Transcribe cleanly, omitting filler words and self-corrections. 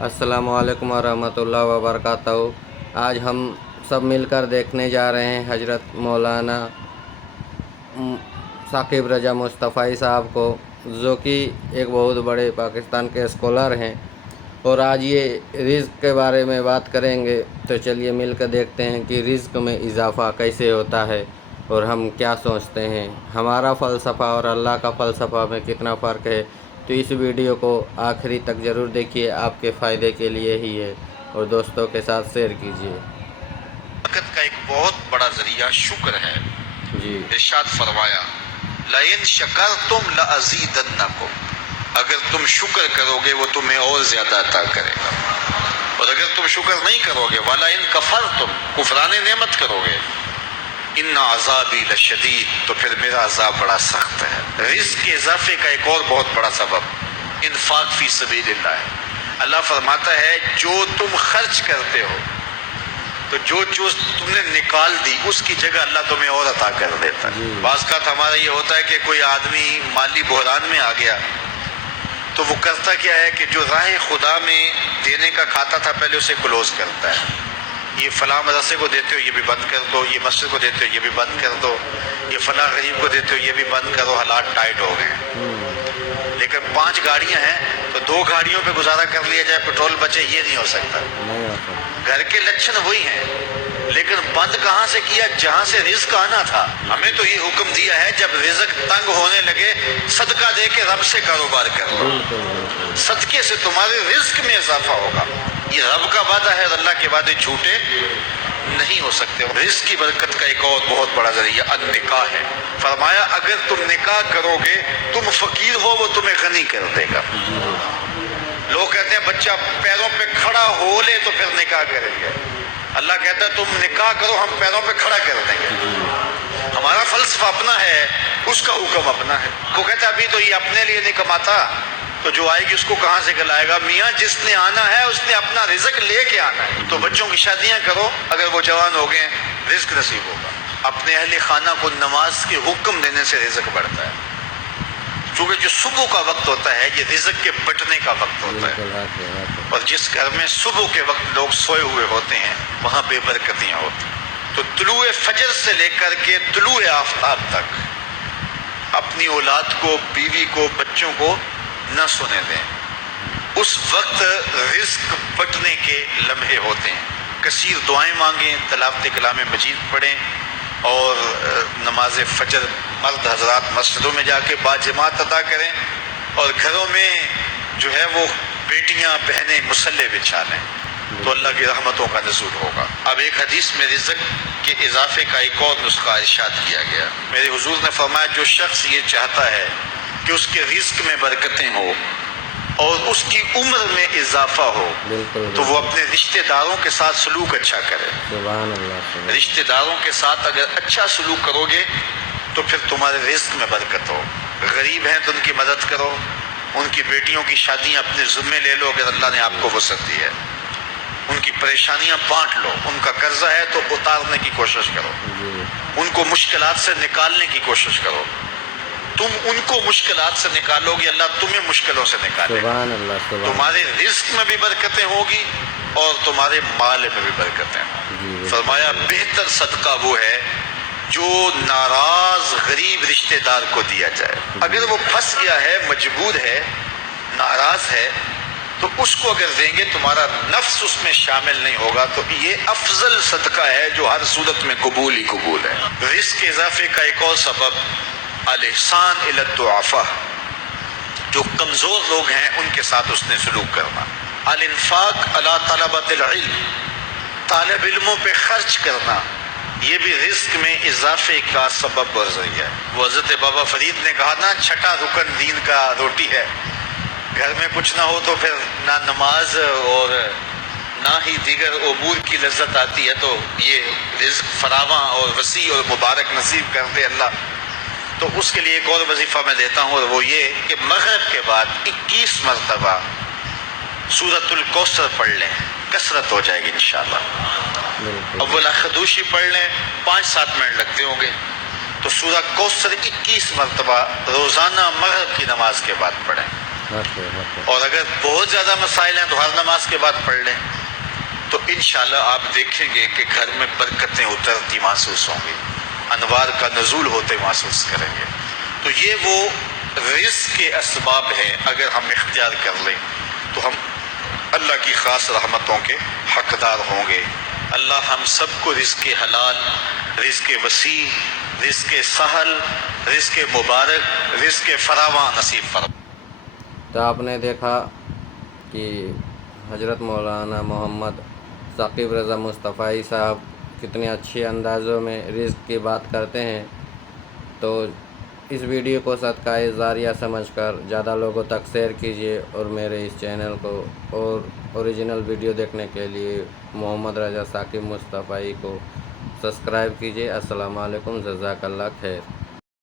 अस्सलाम वालेकुम वरहमतुल्लाहि वबरकातुहू। आज हम सब मिलकर देखने जा रहे हैं हज़रत मौलाना साकिब रजा मुस्तफ़ाई साहब को, जो कि एक बहुत बड़े पाकिस्तान के स्कॉलर हैं, और आज ये रिज़्क़ के बारे में बात करेंगे। तो चलिए मिलकर देखते हैं कि रिज़्क़ में इजाफ़ा कैसे होता है और हम क्या सोचते हैं, हमारा फ़लसफ़ा और अल्लाह का फ़लसफ़ा में कितना फ़र्क है। तो इस वीडियो को आखिरी तक ज़रूर देखिए, आपके फ़ायदे के लिए ही है, और दोस्तों के साथ शेयर कीजिए। बरकत का एक बहुत बड़ा ज़रिया शुक्र है। जी, इरशाद फरमाया, लइन शकरतुम लअज़ीदन्नकुम, अगर तुम शुक्र करोगे वो तुम्हें और ज़्यादा अता करेगा, और अगर तुम शुक्र नहीं करोगे वला इन कफरतुम, कुफराने नेमत करोगे, इन्ना अज़ाबी लशदीद, तो फिर मेरा अज़ाब बड़ा सख्त है। रिज़्क़ के इज़ाफ़े का एक और बहुत बड़ा सबब इन्फ़ाक़ फ़ी सबीलिल्लाह है। अल्लाह फरमाता है जो तुम खर्च करते हो, तो जो चीज़ तुमने निकाल दी उसकी जगह अल्लाह तुम्हें और अता कर देता है। बाज़ का हमारा ये होता है कि कोई आदमी माली बहरान में आ गया तो वो करता क्या है कि जो राह खुदा में देने का खाता था पहले उसे क्लोज़ करता है। ये फ़लाँ मदरसे को देते हो ये भी बंद कर दो, ये मस्जिद को देते हो ये भी बंद कर दो, ये फ़लाँ गरीब को देते हो ये भी बंद करो, हालात टाइट हो गए। लेकिन 5 गाड़ियाँ हैं तो 2 गाड़ियों पे गुजारा कर लिया जाए, पेट्रोल बचे, ये नहीं हो सकता। घर के लक्षण वही हैं, लेकिन बंद कहाँ से किया? जहाँ से रिज़्क़ आना था। हमें तो ये हुक्म दिया है जब रिज़्क़ तंग होने लगे सदका दे के रब से कारोबार करो, सदके से तुम्हारे रिज़्क़ में इजाफा होगा। ये रब का वादा है, अल्लाह के वादे झूठे नहीं हो सकते। रिज़्क़ की बरकत का एक और बहुत बड़ा ज़रिया निकाह है। फरमाया अगर तुम निकाह करोगे, तुम फ़कीर हो वो तुम्हें गनी कर देगा। लोग कहते हैं बच्चा पैरों पे खड़ा हो ले तो फिर निकाह करेंगे। अल्लाह कहता है तुम निकाह करो, हम पैरों पे खड़ा कर देंगे। हमारा फ़लसफ़ा अपना है, उसका हुक्म अपना है। वो कहता है अभी तो ये अपने लिए नहीं कमाता, तो जो आएगी उसको कहाँ से खिलाएगा? मियाँ जिसने आना है उसने अपना रिज़्क़ लेके आना है। तो बच्चों की शादियाँ करो, अगर वो जवान हो गए रिज़्क़ नसीब होगा। अपने अहले खाना को नमाज के हुक्म देने से रिज़्क़ बढ़ता है, क्योंकि जो सुबह का वक्त होता है ये रिज़्क़ के बटने का वक्त होता है, और जिस घर में सुबह के वक्त लोग सोए हुए होते हैं वहाँ बेबरकतियाँ होती हैं। तो तुलुए फजर से लेकर के तुलुए आफ़ताब तक अपनी औलाद को, बीवी को, बच्चों को न सोने दें। उस वक्त रिज़्क़ बटने के लम्हे होते हैं। कसीर दुआएं मांगें, तलावत कलाम मजीद पढ़ें, और नमाज फ़जर मर्द हजरात मस्जिदों में जाके बाजमात अदा करें, और घरों में जो है वो बेटियां बहनें मुसल्ले बिछा लें, तो अल्लाह की रहमतों का नज़ूल होगा। अब एक हदीस में रिज़्क़ के इजाफे का एक और नुस्खा इरशाद किया गया। मेरे हुजूर ने फरमाया जो शख्स ये चाहता है कि उसके रिज़्क़ में बरकतें हो और उसकी उम्र में इजाफा हो, तो वो अपने रिश्तेदारों के साथ सलूक अच्छा करे। सुभान अल्लाह। रिश्तेदारों के साथ अगर अच्छा सलूक करोगे तो फिर तुम्हारे रिज़्क़ में बरकत हो। गरीब हैं तो उनकी मदद करो, उनकी बेटियों की शादियाँ अपने ज़िम्मे ले लो अगर अल्लाह ने आपको वसअत दी है, उनकी परेशानियाँ बांट लो, उनका कर्जा है तो उतारने की कोशिश करो, उनको मुश्किलात से निकालने की कोशिश करो। तुम उनको मुश्किलात से निकालोगे, अल्लाह तुम्हें मुश्किलों से निकालेगा। तुम्हारे रिज़्क़ में भी बरकतें होगी और तुम्हारे माल में भी बरकतें होंगी। फरमाया बेहतर सदका वो है जो नाराज गरीब रिश्तेदार को दिया जाए। अगर वो फंस गया है, मजबूर है, नाराज है, तो उसको अगर देंगे तुम्हारा नफ्स उसमें शामिल नहीं होगा, तो ये अफजल सदका है जो हर सूरत में कबूल ही कबूल है। रिज़्क़ के इजाफे का एक और सबब अल-इहसान इला दुआफा, जो कमज़ोर लोग हैं उनके साथ उसने सलूक करना। अल-इन्फ़ाक़ अला तलबतिल इल्म, तालिब इल्मों पे खर्च करना, ये भी रिज़्क़ में इजाफे का सबब और ज़रिया है। वो हज़रत बाबा फरीद ने कहा ना, छठा रुकन दीन का रोटी है। घर में कुछ ना हो तो फिर ना नमाज और ना ही दीगर अमूर की लज्जत आती है, तो ये रिज़्क़ फरावां और वसी और मुबारक नसीब कर दे अल्लाह। तो उसके लिए एक और वजीफ़ा मैं देता हूँ, और वो ये कि मग़रिब के बाद 21 मरतबा सूरतुल कौसर पढ़ लें, कसरत हो जाएगी इंशाअल्लाह। अव्वल खदूशी पढ़ लें, 5-7 मिनट लगते होंगे, तो सूरह कौसर 21 मरतबा रोज़ाना मग़रिब की नमाज के बाद पढ़ें। اور اگر بہت زیادہ مسائل ہیں تو ہر نماز کے بعد پڑھ لیں، تو انشاءاللہ آپ دیکھیں گے کہ گھر میں برکتیں اترتی محسوس ہوں گی، انوار کا نزول ہوتے محسوس کریں گے۔ تو یہ وہ رزق کے اسباب ہیں، اگر ہم اختیار کر لیں تو ہم اللہ کی خاص رحمتوں کے حقدار ہوں گے۔ اللہ ہم سب کو رزق حلال، رزق وسیع، رزق سہل، رزق مبارک، رزق فراواں نصیب فرمائے۔ تو آپ نے دیکھا کہ حضرت مولانا محمد ثاقب رضا مصطفی صاحب کتنے اچھے اندازوں میں رزق کی بات کرتے ہیں۔ تو اس ویڈیو کو صدقہ جاریہ سمجھ کر زیادہ لوگوں تک شیئر کیجیے، اور میرے اس چینل کو اور اوریجنل ویڈیو دیکھنے کے لیے محمد رضا ثاقب مصطفی کو سبسکرائب کیجیے۔ السلام علیکم، جزاک اللہ خیر۔